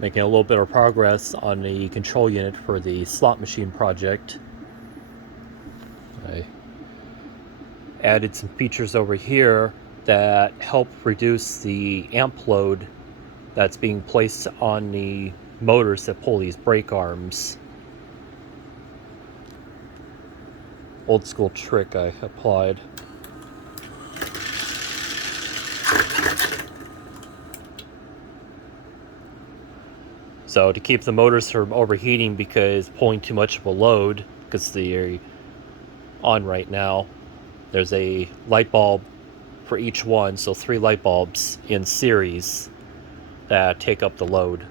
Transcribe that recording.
Making a little bit of progress on the control unit for the slot machine project. I added some features over here that help reduce the amp load that's being placed on the motors that pull these brake arms. Old school trick I applied. So to keep the motors from overheating because pulling too much of a load, because they're on right now, there's a light bulb for each one, so 3 light bulbs in series that take up the load.